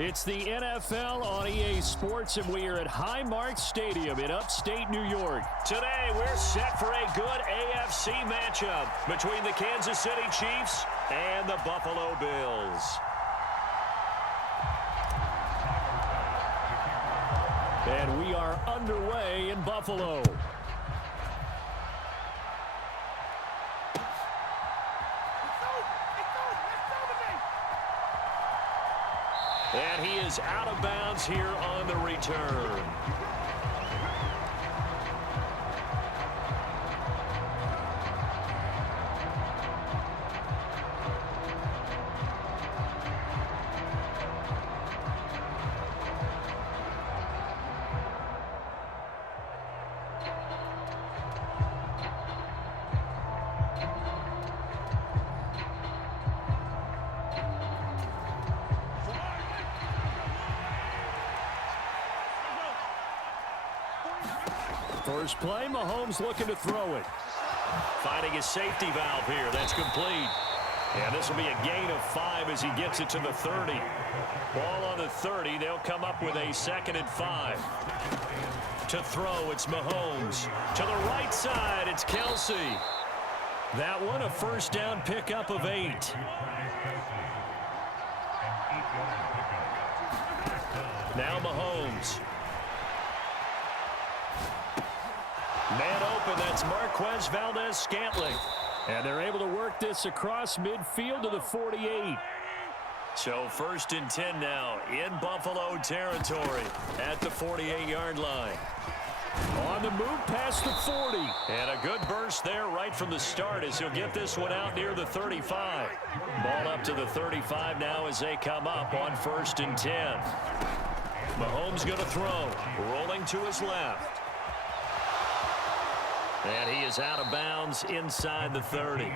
It's the NFL on EA Sports, and we are at Highmark Stadium in upstate New York. Today, we're set for a good AFC matchup between the Kansas City Chiefs and the Buffalo Bills. And we are underway in Buffalo. And he is out of bounds here on the return. First play, Mahomes looking to throw it. Finding his safety valve here. That's complete. And this will be a gain of 5 as he gets it to the 30. Ball on the 30. They'll come up with a 2nd and 5. To throw, it's Mahomes. To the right side, it's Kelsey. That one, a first down pickup of 8. Now Mahomes. Man open, that's Marquez Valdes-Scantling. And they're able to work this across midfield to the 48. So 1st and 10 now in Buffalo territory at the 48-yard line. On the move past the 40. And a good burst there right from the start as he'll get this one out near the 35. Ball up to the 35 now as they come up on 1st and 10. Mahomes going to throw. Rolling to his left. And he is out of bounds inside the 30.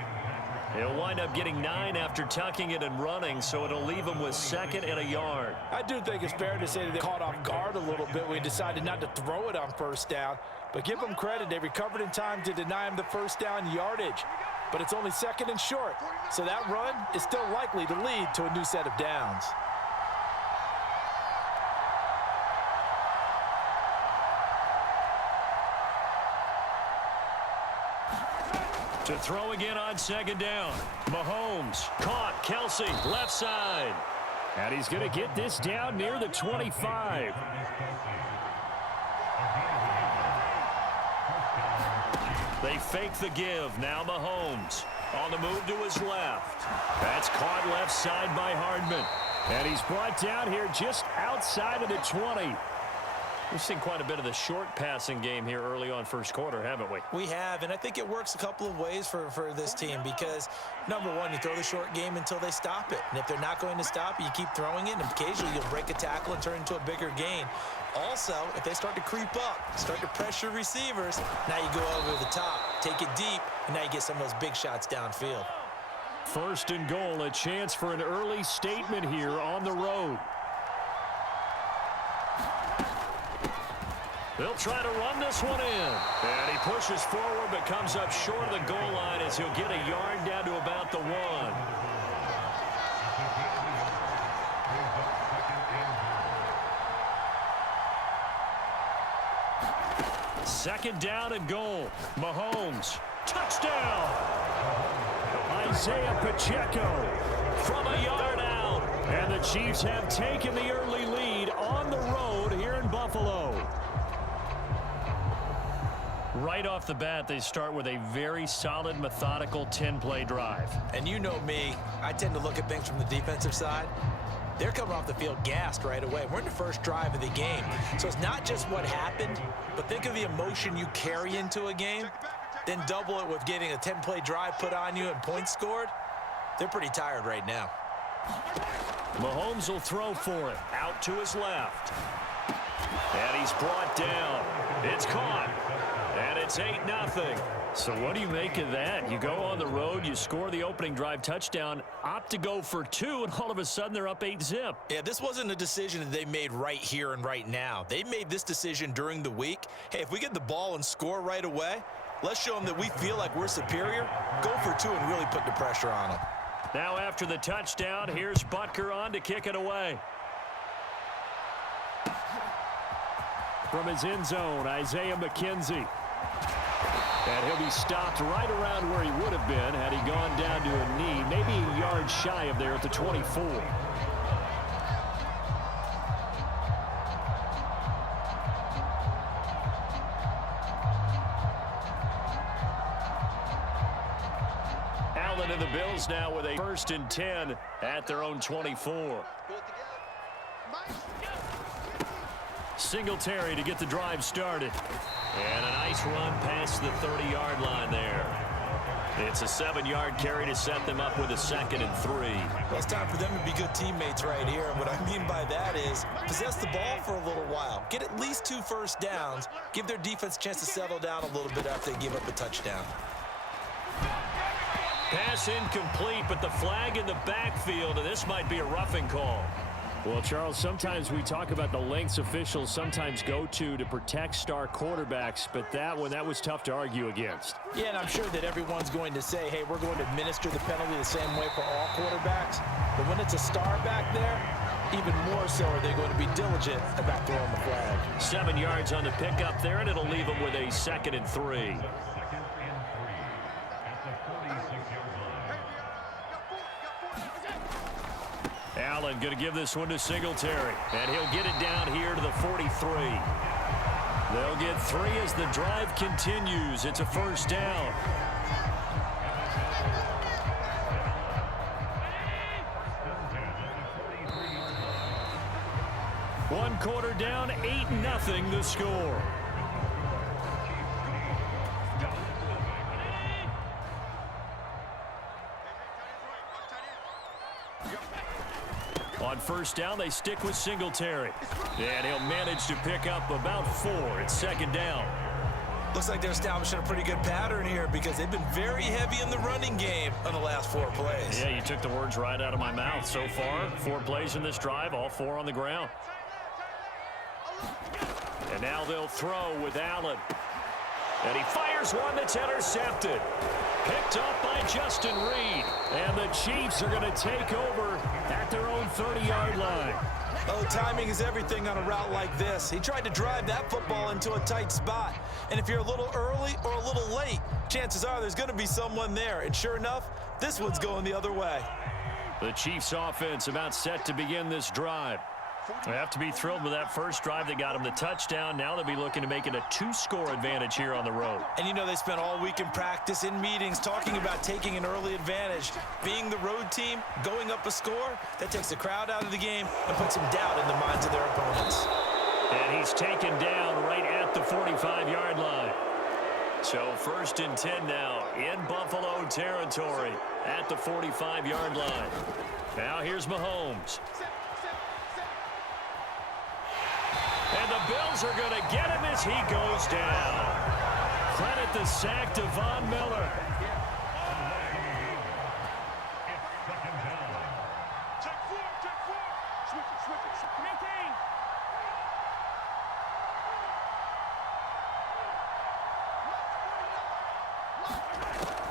He'll wind up getting 9 after tucking it and running, so it'll leave him with 2nd and a yard. I do think it's fair to say that they caught off guard a little bit when he decided not to throw it on 1st down. But give them credit, they recovered in time to deny him the 1st down yardage. But it's only 2nd and short, so that run is still likely to lead to a new set of downs. To throw again on 2nd down. Mahomes caught. Kelsey left side. And he's going to get this down near the 25. They fake the give. Now Mahomes on the move to his left. That's caught left side by Hardman. And he's brought down here just outside of the 20. We've seen quite a bit of the short passing game here early on 1st quarter, haven't we? We have, and I think it works a couple of ways for this team because, number one, you throw the short game until they stop it. And if they're not going to stop it, you keep throwing it, and occasionally you'll break a tackle and turn it into a bigger gain. Also, if they start to creep up, start to pressure receivers, now you go over the top, take it deep, and now you get some of those big shots downfield. 1st and goal, a chance for an early statement here on the road. They'll try to run this one in. And he pushes forward but comes up short of the goal line as he'll get a yard down to about the 1. 2nd down and goal. Mahomes. Touchdown. Isaiah Pacheco from a yard out. And the Chiefs have taken the early lead on the road here in Buffalo. Right off the bat, they start with a very solid, methodical 10-play drive. And you know me, I tend to look at things from the defensive side. They're coming off the field gassed right away. We're in the first drive of the game. So it's not just what happened, but think of the emotion you carry into a game, then double it with getting a 10-play drive put on you and points scored. They're pretty tired right now. Mahomes will throw for it. Out to his left. And he's brought down. It's caught. And it's 8-0. So what do you make of that? You go on the road, you score the opening drive touchdown, opt to go for 2, and all of a sudden they're up 8-zip. Yeah, this wasn't a decision that they made right here and right now. They made this decision during the week. Hey, if we get the ball and score right away, let's show them that we feel like we're superior. Go for 2 and really put the pressure on them. Now after the touchdown, here's Butker on to kick it away. From his end zone, Isaiah McKenzie. And he'll be stopped right around where he would have been had he gone down to a knee, maybe a yard shy of there at the 24. Allen and the Bills now with a 1st and 10 at their own 24. Singletary to get the drive started. And a nice run past the 30-yard line there. It's a 7-yard carry to set them up with a 2nd and 3. Well, it's time for them to be good teammates right here. And what I mean by that is possess the ball for a little while. Get at least 2 first downs. Give their defense a chance to settle down a little bit after they give up a touchdown. Pass incomplete, but the flag in the backfield, and this might be a roughing call. Well, Charles, sometimes we talk about the lengths officials sometimes go to protect star quarterbacks, but that was tough to argue against. Yeah, and I'm sure that everyone's going to say, hey, we're going to administer the penalty the same way for all quarterbacks. But when it's a star back there, even more so are they going to be diligent about throwing the flag. 7 yards on the pickup there, and it'll leave them with a 2nd and 3. Allen going to give this one to Singletary, and he'll get it down here to the 43. They'll get 3 as the drive continues. It's a 1st down. One quarter down, 8-0 the score. On 1st down, they stick with Singletary. And he'll manage to pick up about 4. It's 2nd down. Looks like they're establishing a pretty good pattern here because they've been very heavy in the running game on the last 4 plays. Yeah, you took the words right out of my mouth. So far, 4 plays in this drive, all 4 on the ground. And now they'll throw with Allen. And he fires one that's intercepted. Picked up by Justin Reed. And the Chiefs are going to take over at their own 30-yard line. Oh, timing is everything on a route like this. He tried to drive that football into a tight spot. And if you're a little early or a little late, chances are there's going to be someone there. And sure enough, this one's going the other way. The Chiefs offense about set to begin this drive. They have to be thrilled with that first drive that got them the touchdown. Now they'll be looking to make it a 2-score advantage here on the road. And you know they spent all week in practice, in meetings, talking about taking an early advantage. Being the road team, going up a score, that takes the crowd out of the game and puts some doubt in the minds of their opponents. And he's taken down right at the 45-yard line. So 1st and 10 now in Buffalo territory at the 45-yard line. Now here's Mahomes. And the Bills are going to get him as he goes down. Credit the sack to Von Miller.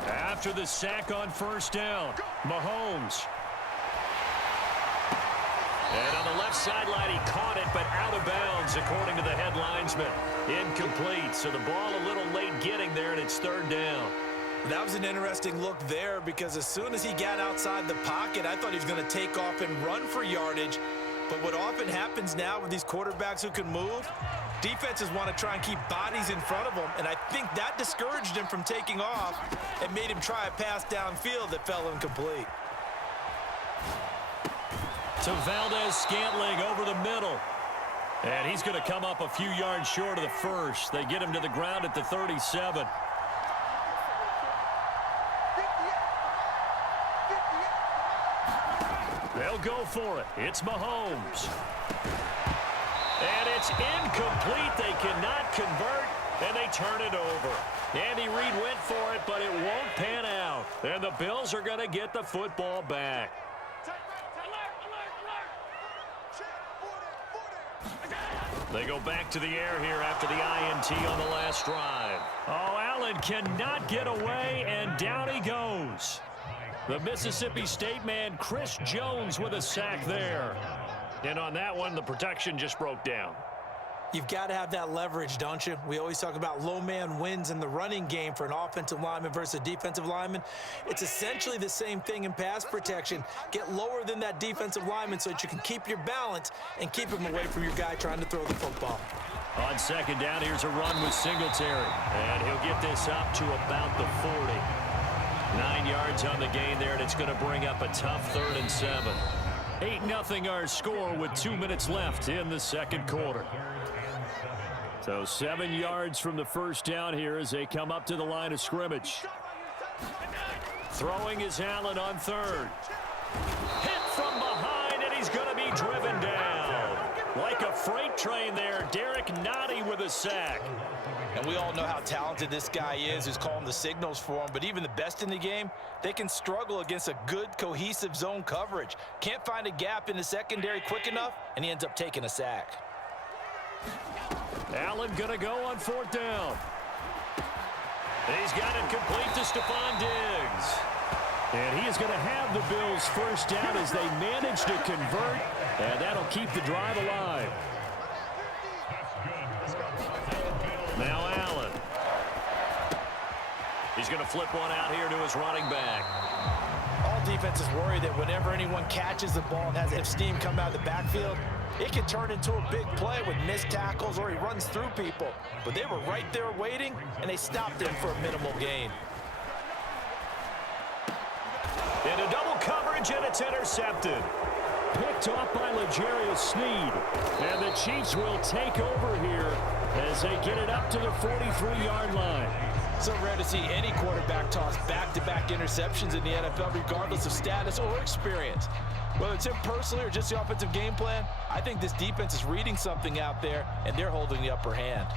After the sack on 1st down, Mahomes. And on the left sideline, he caught it, but out of bounds, according to the head linesman. Incomplete, so the ball a little late getting there, and it's 3rd down. That was an interesting look there because as soon as he got outside the pocket, I thought he was going to take off and run for yardage. But what often happens now with these quarterbacks who can move, defenses want to try and keep bodies in front of them, and I think that discouraged him from taking off and made him try a pass downfield that fell incomplete. To Valdez-Scantling over the middle. And he's going to come up a few yards short of the first. They get him to the ground at the 37. They'll go for it. It's Mahomes. And it's incomplete. They cannot convert, and they turn it over. Andy Reid went for it, but it won't pan out. And the Bills are going to get the football back. They go back to the air here after the INT on the last drive. Oh, Allen cannot get away, and down he goes. The Mississippi State man, Chris Jones, with a sack there. And on that one, the protection just broke down. You've got to have that leverage, don't you? We always talk about low man wins in the running game for an offensive lineman versus a defensive lineman. It's essentially the same thing in pass protection. Get lower than that defensive lineman so that you can keep your balance and keep him away from your guy trying to throw the football. On second down, here's a run with Singletary. And he'll get this up to about the 40. 9 yards on the gain there, and it's going to bring up a tough 3rd and 7. 8-0 our score with 2 minutes left in the second quarter. So 7 yards from the first down here as they come up to the line of scrimmage. Throwing is Allen on 3rd. Hit from behind, and he's going to be driven down. Like a freight train there, Derek Nottie with a sack. And we all know how talented this guy is who's calling the signals for him, but even the best in the game, they can struggle against a good, cohesive zone coverage. Can't find a gap in the secondary quick enough, and he ends up taking a sack. Allen going to go on 4th down. He's got it complete to Stephon Diggs. And he is going to have the Bills first down as they manage to convert, and that'll keep the drive alive. Now Allen. He's going to flip one out here to his running back. All defenses worry that whenever anyone catches the ball and has that steam come out of the backfield, it can turn into a big play with missed tackles or he runs through people. But they were right there waiting, and they stopped him for a minimal gain. Into double coverage, and it's intercepted. Picked off by L'Jarius Sneed. And the Chiefs will take over here as they get it up to the 43-yard line. So rare to see any quarterback toss back-to-back interceptions in the NFL, regardless of status or experience. Whether it's him personally or just the offensive game plan, I think this defense is reading something out there, and they're holding the upper hand.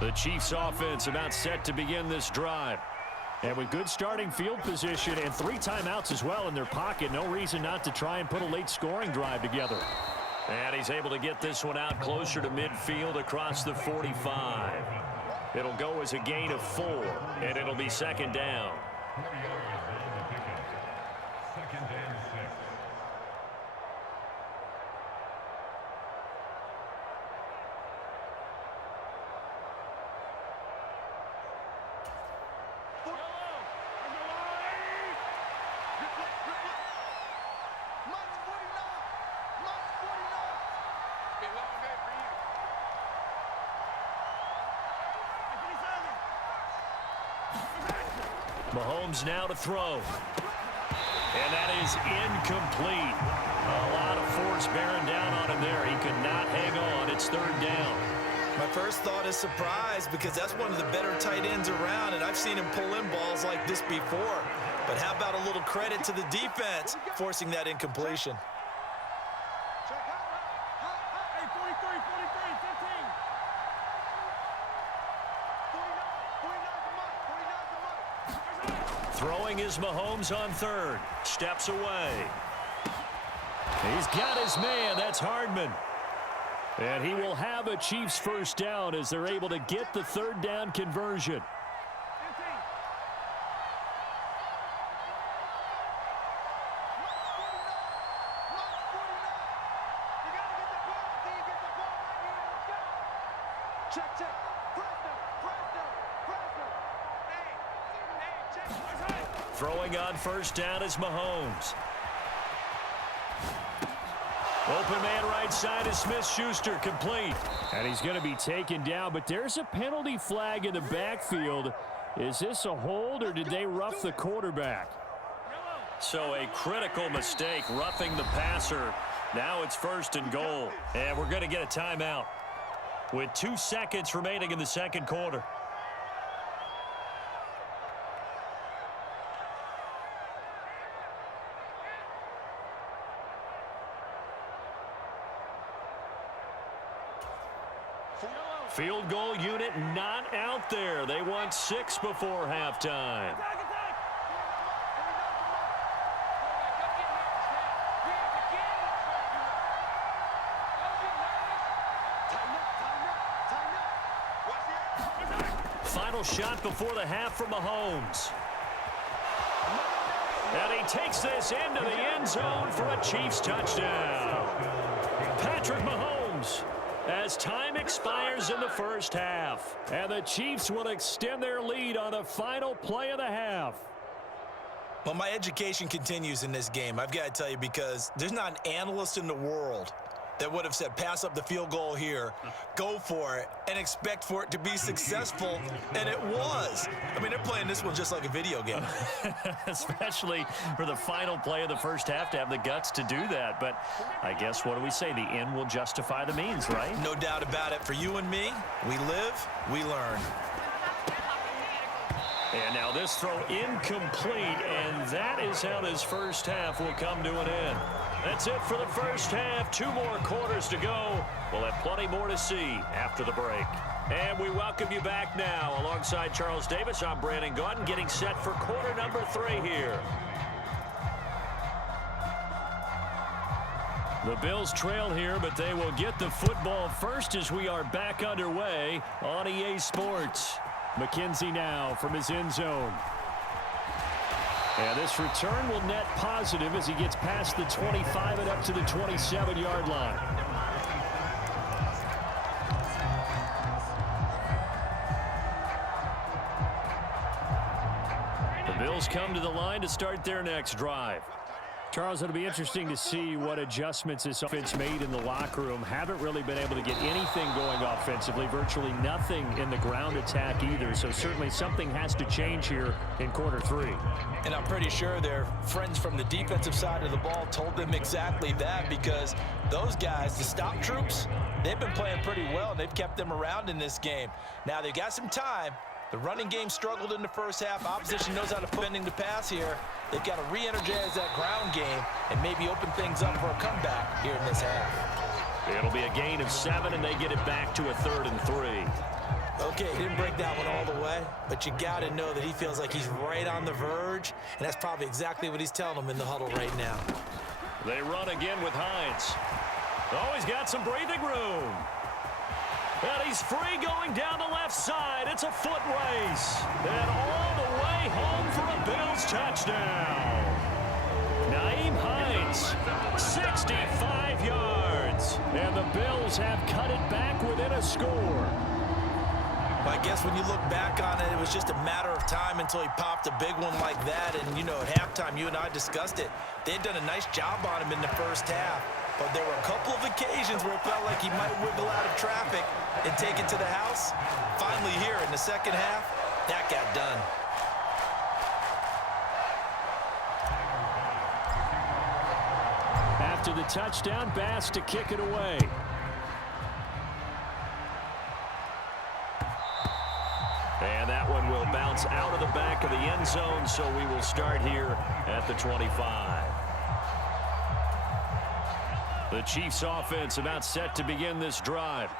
The Chiefs offense about set to begin this drive. And with good starting field position and 3 timeouts as well in their pocket, no reason not to try and put a late scoring drive together. And he's able to get this one out closer to midfield across the 45. It'll go as a gain of 4, and it'll be second down. Mahomes now to throw. And that is incomplete. A lot of force bearing down on him there. He could not hang on. It's 3rd down. My first thought is surprise because that's one of the better tight ends around, and I've seen him pull in balls like this before. But how about a little credit to the defense forcing that incompletion? Throwing is Mahomes on 3rd. Steps away. He's got his man. That's Hardman. And he will have a Chiefs first down as they're able to get the 3rd down conversion. Throwing on first down is Mahomes. Open man right side is Smith-Schuster, complete. And he's going to be taken down, but there's a penalty flag in the backfield. Is this a hold, or did they rough the quarterback? So a critical mistake, roughing the passer. Now it's 1st and goal, and we're going to get a timeout with 2 seconds remaining in the second quarter. Field goal unit not out there. They want 6 before halftime. Final shot before the half from Mahomes. And he takes this into the end zone for a Chiefs touchdown. Patrick Mahomes, as time expires in the first half. And the Chiefs will extend their lead on the final play of the half. Well, my education continues in this game, I've got to tell you, because there's not an analyst in the world that would have said pass up the field goal here, go for it, and expect for it to be successful, and it was. I mean, they're playing this one just like a video game. Especially for the final play of the first half to have the guts to do that. But I guess, what do we say? The end will justify the means, right? No doubt about it. For you and me, we live, we learn. And now this throw incomplete, and that is how this first half will come to an end. That's it for the first half. 2 more quarters to go. We'll have plenty more to see after the break. And we welcome you back now. Alongside Charles Davis, I'm Brandon Gaudin, getting set for quarter number 3 here. The Bills trail here, but they will get the football first as we are back underway on EA Sports. McKenzie now from his end zone. And this return will net positive as he gets past the 25 and up to the 27-yard line. The Bills come to the line to start their next drive. Charles, it'll be interesting to see what adjustments this offense made in the locker room. Haven't really been able to get anything going offensively, virtually nothing in the ground attack either. So certainly something has to change here in quarter 3. And I'm pretty sure their friends from the defensive side of the ball told them exactly that, because those guys, the stop troops, they've been playing pretty well. They've kept them around in this game. Now they've got some time. The running game struggled in the first half. Opposition knows how to put in the pass here. They've got to re-energize that ground game and maybe open things up for a comeback here in this half. It'll be a gain of 7, and they get it back to a 3rd and 3. Okay, he didn't break that one all the way, but you got to know that he feels like he's right on the verge, and that's probably exactly what he's telling them in the huddle right now. They run again with Hines. Oh, he's got some breathing room. And he's free going down the left side. It's a foot race. And all the way home for a Bills touchdown. Nyheim Hines, 65 yards. And the Bills have cut it back within a score. I guess when you look back on it, it was just a matter of time until he popped a big one like that. And, you know, at halftime, you and I discussed it. They had done a nice job on him in the first half. But there were a couple of occasions where it felt like he might wiggle out of traffic and take it to the house. Finally here in the second half, that got done. After the touchdown, Bass to kick it away. And that one will bounce out of the back of the end zone, so we will start here at the 25. The Chiefs offense about set to begin this drive.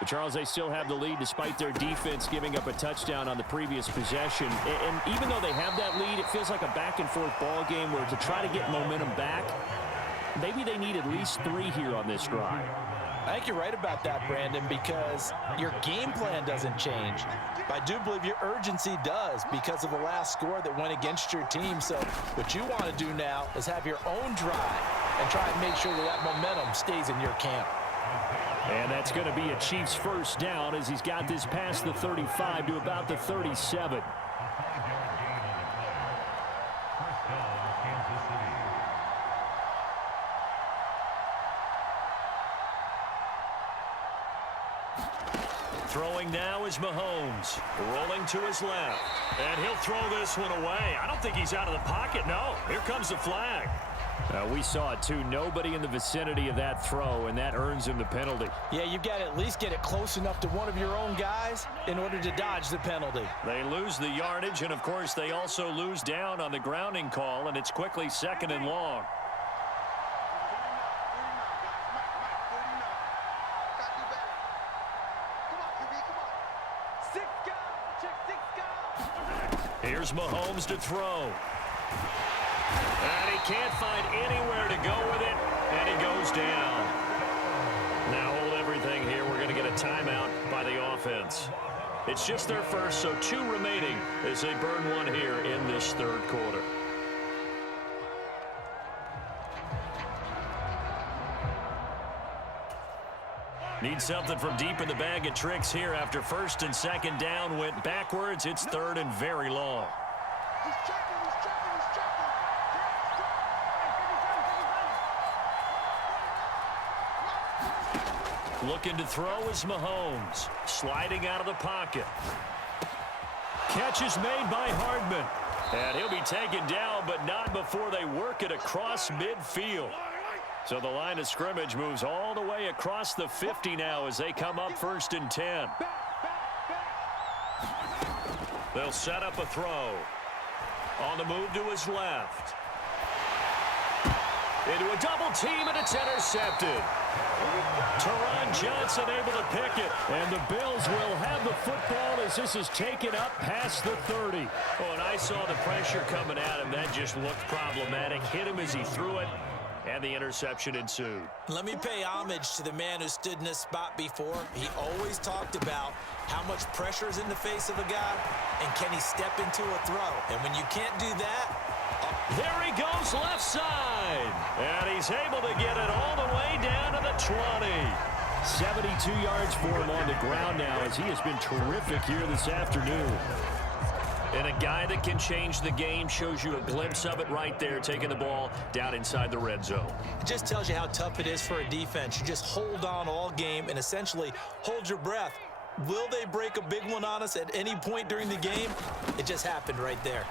But Charles, they still have the lead despite their defense giving up a touchdown on the previous possession. And even though they have that lead, it feels like a back-and-forth ball game where to try to get momentum back, maybe they need at least 3 here on this drive. I think you're right about that, Brandon, because your game plan doesn't change. I do believe your urgency does because of the last score that went against your team. So what you want to do now is have your own drive and try and make sure that that momentum stays in your camp. And that's going to be a Chiefs first down as he's got this past the 35 to about the 37. Throwing now is Mahomes, rolling to his left. And he'll throw this one away. I don't think he's out of the pocket. No, here comes the flag. We saw it too. Nobody in the vicinity of that throw, and that earns him the penalty. Yeah, you've got to at least get it close enough to one of your own guys in order to dodge the penalty. They lose the yardage, and of course they also lose down on the grounding call, and it's quickly 2nd and long. Here's Mahomes to throw. And he can't find anywhere to go with it, and he goes down. Now hold everything here. We're going to get a timeout by the offense. It's just their first, so 2 remaining as they burn one here in this 3rd quarter. Need something from deep in the bag of tricks here after first and second down went backwards. It's third and very long. Looking to throw is Mahomes. Sliding out of the pocket. Catch is made by Hardman. And he'll be taken down, but not before they work it across midfield. So the line of scrimmage moves all the way across the 50 now as they come up first and 10. They'll set up a throw. On the move to his left. Into a double team, and it's intercepted. Teron Johnson able to pick it. And the Bills will have the football as this is taken up past the 30. Oh, and I saw the pressure coming at him. That just looked problematic. Hit him as he threw it, and the interception ensued. Let me pay homage to the man who stood in this spot before. He always talked about how much pressure is in the face of a guy, and can he step into a throw. And when you can't do that, there he goes left side. And he's able to get it all the way down to the 20. 72 yards for him on the ground now as he has been terrific here this afternoon. And a guy that can change the game, shows you a glimpse of it right there, taking the ball down inside the red zone. It just tells you how tough it is for a defense. You just hold on all game and essentially hold your breath. Will they break a big one on us at any point during the game? It just happened right there.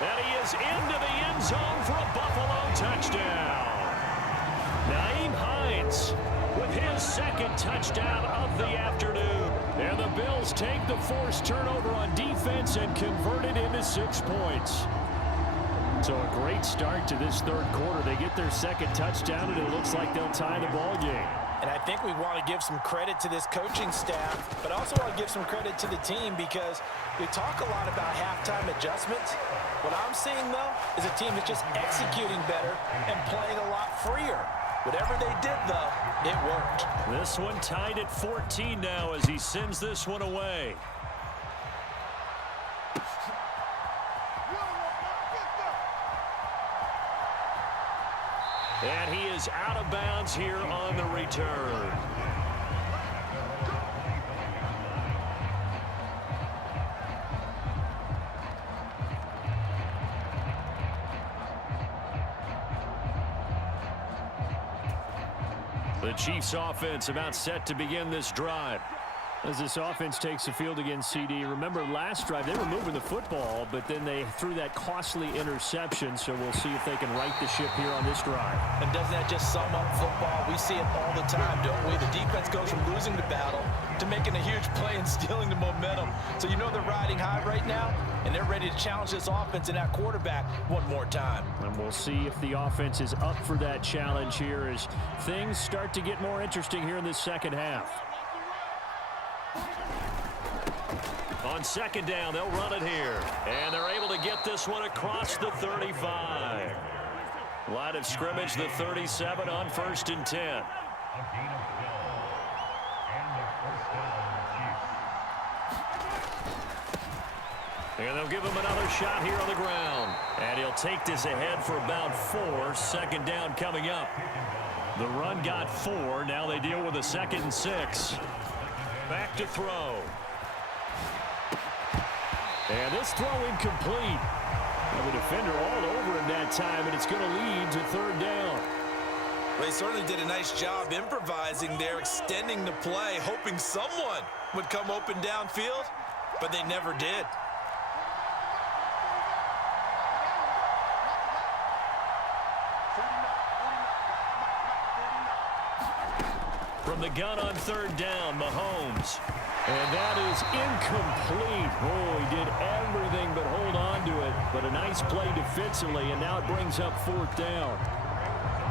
And he is into the end zone for a Buffalo touchdown. Nyheim Hines with his second touchdown of the afternoon. And the Bills take the forced turnover on defense and convert it into 6 points. So a great start to this third quarter. They get their second touchdown, and it looks like they'll tie the ball game. And I think we want to give some credit to this coaching staff, but also want to give some credit to the team because we talk a lot about halftime adjustments. What I'm seeing, though, is a team that's just executing better and playing a lot freer. Whatever they did, though, it worked. This one tied at 14 now as he sends this one away. And he is out of bounds here on the return. The Chiefs offense about set to begin this drive. As this offense takes the field against CD, remember last drive they were moving the football, but then they threw that costly interception, so we'll see if they can right the ship here on this drive. And doesn't that just sum up football? We see it all the time, don't we? The defense goes from losing the battle to making a huge play and stealing the momentum. So you know they're riding high right now, and they're ready to challenge this offense and that quarterback one more time. And we'll see if the offense is up for that challenge here as things start to get more interesting here in this second half. On second down, they'll run it here. And they're able to get this one across the 35. Line of scrimmage, the 37 on first and 10. And they'll give him another shot here on the ground. And he'll take this ahead for about 4. Second down coming up. The run got 4. Now they deal with a 2nd and 6. Back to throw. And this throw incomplete. And the defender all over him that time, and it's going to lead to third down. They certainly did a nice job improvising there, extending the play, hoping someone would come open downfield, but they never did. From the gun on third down, Mahomes. And that is incomplete. Oh, he did everything but hold on to it. But a nice play defensively, and now it brings up fourth down.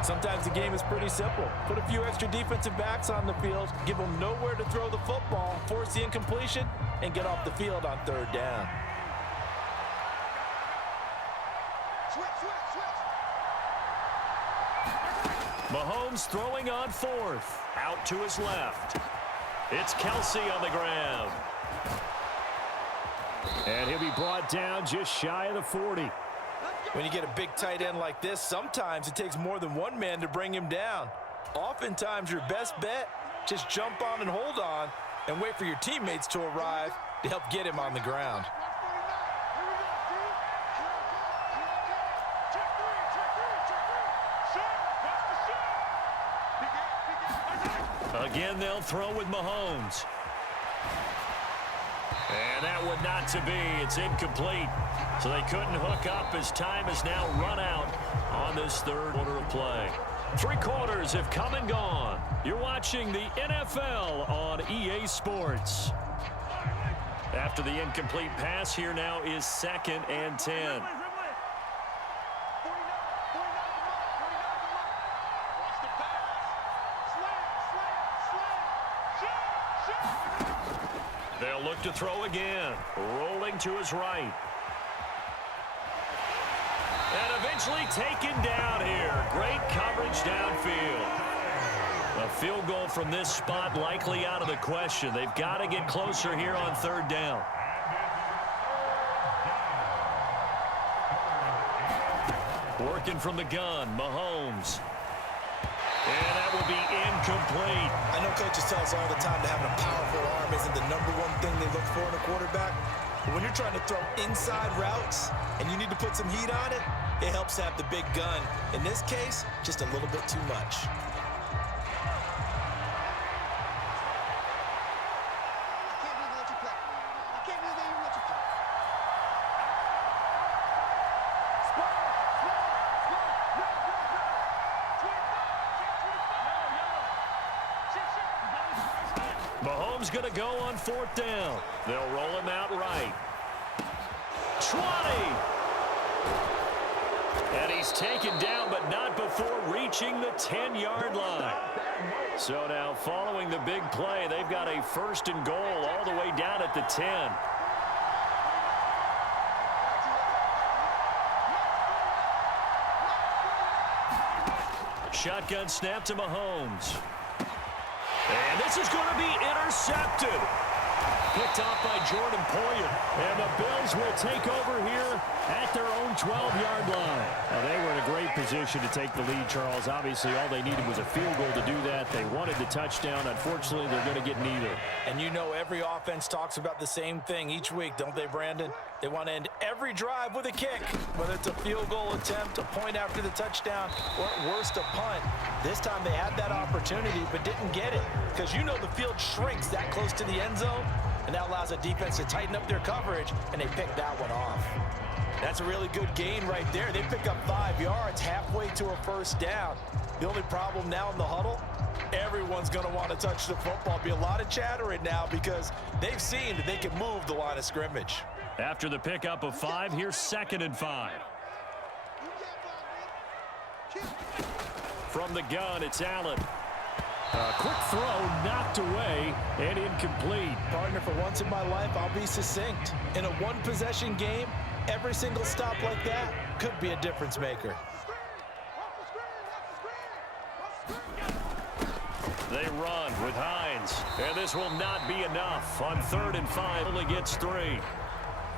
Sometimes the game is pretty simple. Put a few extra defensive backs on the field, give them nowhere to throw the football, force the incompletion, and get off the field on third down. Mahomes throwing on fourth. Out to his left. It's Kelsey on the ground. And he'll be brought down just shy of the 40. When you get a big tight end like this, sometimes it takes more than one man to bring him down. Oftentimes, your best bet, just jump on and hold on and wait for your teammates to arrive to help get him on the ground. Again, they'll throw with Mahomes. And that one not to be. It's incomplete. So they couldn't hook up as time has now run out on this third quarter of play. 3 quarters have come and gone. You're watching the NFL on EA Sports. After the incomplete pass, here now is 2nd and 10. They'll look to throw again. Rolling to his right. And eventually taken down here. Great coverage downfield. A field goal from this spot likely out of the question. They've got to get closer here on 3rd down. Working from the gun, Mahomes. And that will be incomplete. I know coaches tell us all the time that having a powerful arm isn't the #1 thing they look for in a quarterback. But when you're trying to throw inside routes and you need to put some heat on it, it helps have the big gun. In this case, just a little bit too much. Mahomes going to go on 4th down. They'll roll him out right. 20. And he's taken down, but not before reaching the 10-yard line. So now following the big play, they've got a 1st and goal all the way down at the 10. Shotgun snap to Mahomes. And this is going to be intercepted. Picked off by Jordan Poyer. And the Bills will take over here at their own 12-yard line. Well, they were in a great position to take the lead, Charles. Obviously, all they needed was a field goal to do that. They wanted the touchdown. Unfortunately, they're going to get neither. And you know every offense talks about the same thing each week, don't they, Brandon? They want to end every drive with a kick, whether it's a field goal attempt, a point after the touchdown, or at worst, a punt. This time they had that opportunity but didn't get it because you know the field shrinks that close to the end zone, and that allows the defense to tighten up their coverage, and they picked that one off. That's a really good gain right there. They pick up 5 yards halfway to a 1st down. The only problem now in the huddle, everyone's going to want to touch the football. Be a lot of chattering now because they've seen that they can move the line of scrimmage. After the pickup of 5, here's 2nd and 5. From the gun, it's Allen. A quick throw knocked away and incomplete. Partner, for once in my life, I'll be succinct. In a one-possession game, every single stop like that could be a difference maker. They run with Hines. And this will not be enough. On 3rd and 5, only gets 3.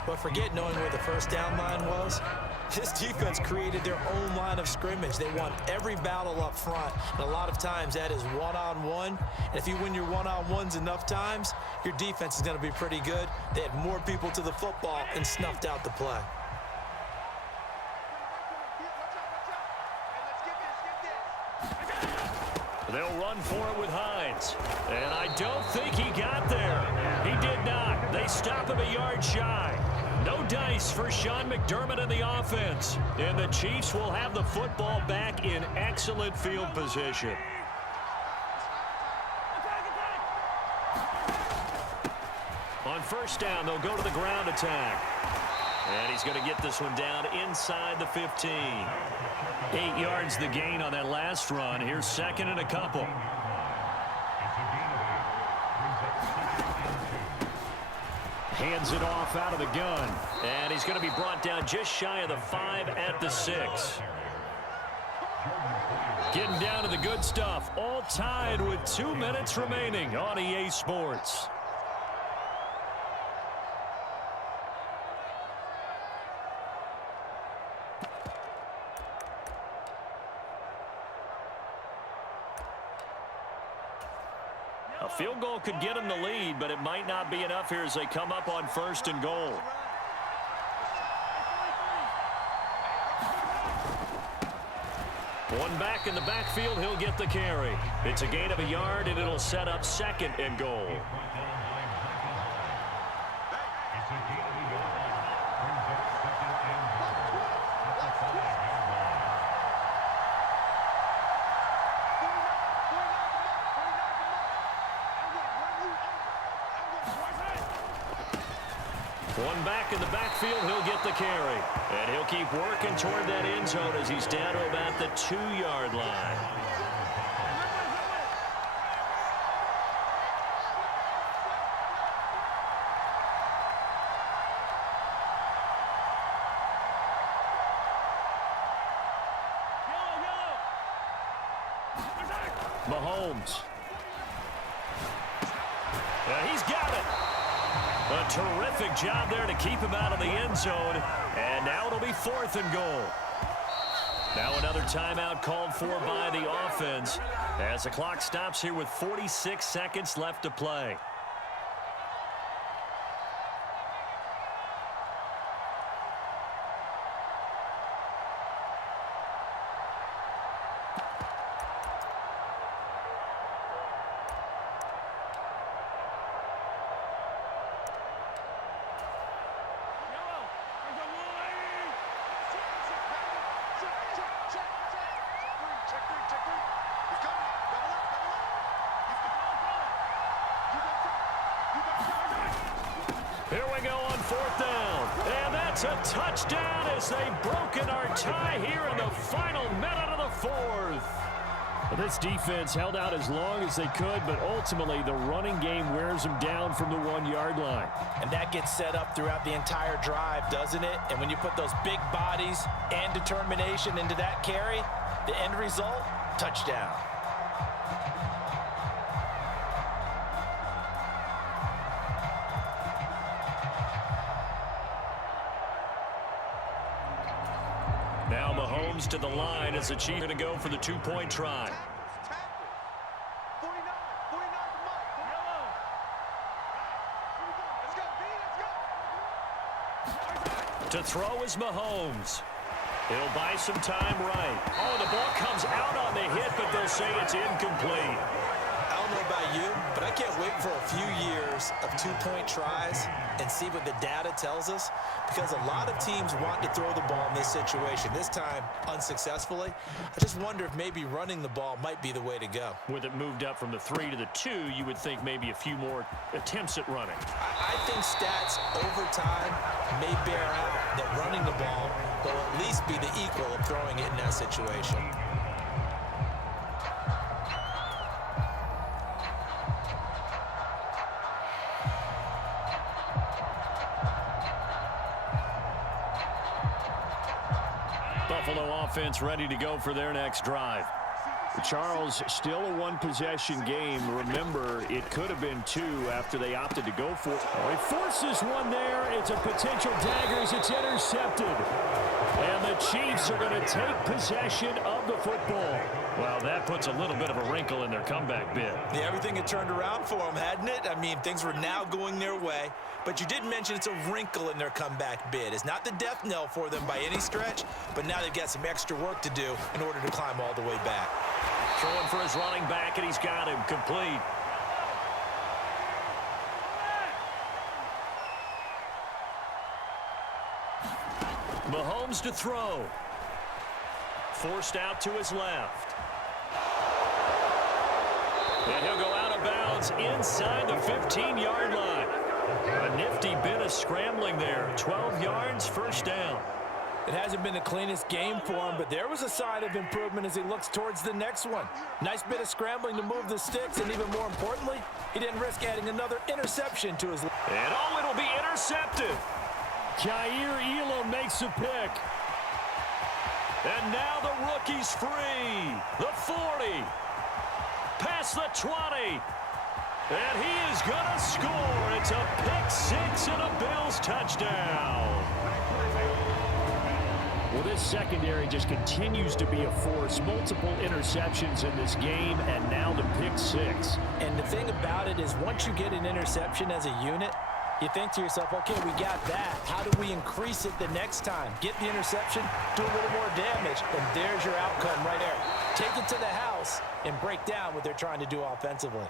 But forget knowing where the 1st down line was. This defense created their own line of scrimmage. They won every battle up front. And a lot of times that is one-on-one. And if you win your one-on-ones enough times, your defense is going to be pretty good. They had more people to the football and snuffed out the play. They'll run for it with Hines. And I don't think he got there. He did not. They stop him a yard shy. No dice for Sean McDermott and the offense. And the Chiefs will have the football back in excellent field position. On 1st down, they'll go to the ground attack. And he's going to get this one down inside the 15. 8 yards the gain on that last run. Here's 2nd and a couple. Hands it off out of the gun. And he's going to be brought down just shy of the 5 at the 6. Getting down to the good stuff. All tied with 2 minutes remaining on EA Sports. A field goal could get them the lead, but it might not be enough here as they come up on 1st and goal. One back in the backfield, he'll get the carry. It's a gain of a yard, and it'll set up 2nd and goal. One back in the backfield, he'll get the carry. And he'll keep working toward that end zone as he's down to about the 2-yard line. Mahomes. He's got it. A terrific job there to keep him out of the end zone. And now it'll be 4th and goal. Now another timeout called for by the offense as the clock stops here with 46 seconds left to play. Here we go on 4th down. And that's a touchdown as they've broken our tie here in the final minute of the 4th. Well, this defense held out as long as they could, but ultimately the running game wears them down from the 1-yard line. And that gets set up throughout the entire drive, doesn't it? And when you put those big bodies and determination into that carry, the end result, touchdown. Now Mahomes to the line as the Chiefs going to go for the 2-point try. To throw is Mahomes. He'll buy some time right. Oh, the ball comes out on the hit, but they'll say it's incomplete. I don't know about you, but I can't wait for a few years of 2-point tries and see what the data tells us, because a lot of teams want to throw the ball in this situation. This time, unsuccessfully. I just wonder if maybe running the ball might be the way to go. With it moved up from the 3 to the 2, you would think maybe a few more attempts at running. I think stats over time may bear out that running the ball will at least be the equal of throwing it in that situation. Buffalo offense ready to go for their next drive. Charles, still a 1-possession game. Remember, it could have been 2 after they opted to go for it. Oh, he forces one there. It's a potential dagger as it's intercepted. And the Chiefs are going to take possession of the football. Well, that puts a little bit of a wrinkle in their comeback bid. Yeah, everything had turned around for them, hadn't it? I mean, things were now going their way. But you did mention it's a wrinkle in their comeback bid. It's not the death knell for them by any stretch, but now they've got some extra work to do in order to climb all the way back. Throwing for his running back, and he's got him complete. Mahomes to throw. Forced out to his left. And he'll go out of bounds inside the 15-yard line. A nifty bit of scrambling there. 12 yards, first down. It hasn't been the cleanest game for him, but there was a sign of improvement as he looks towards the next one. Nice bit of scrambling to move the sticks, and even more importantly, he didn't risk adding another interception to his... And oh, it'll be intercepted. Kaiir Elam makes a pick. And now the rookie's free. The 40. Past the 20. And he is going to score. It's a pick 6 and a Bills touchdown. Well, this secondary just continues to be a force. Multiple interceptions in this game, and now the pick six. And the thing about it is once you get an interception as a unit, you think to yourself, okay, we got that. How do we increase it the next time? Get the interception, do a little more damage, and there's your outcome right there. Take it to the house and break down what they're trying to do offensively.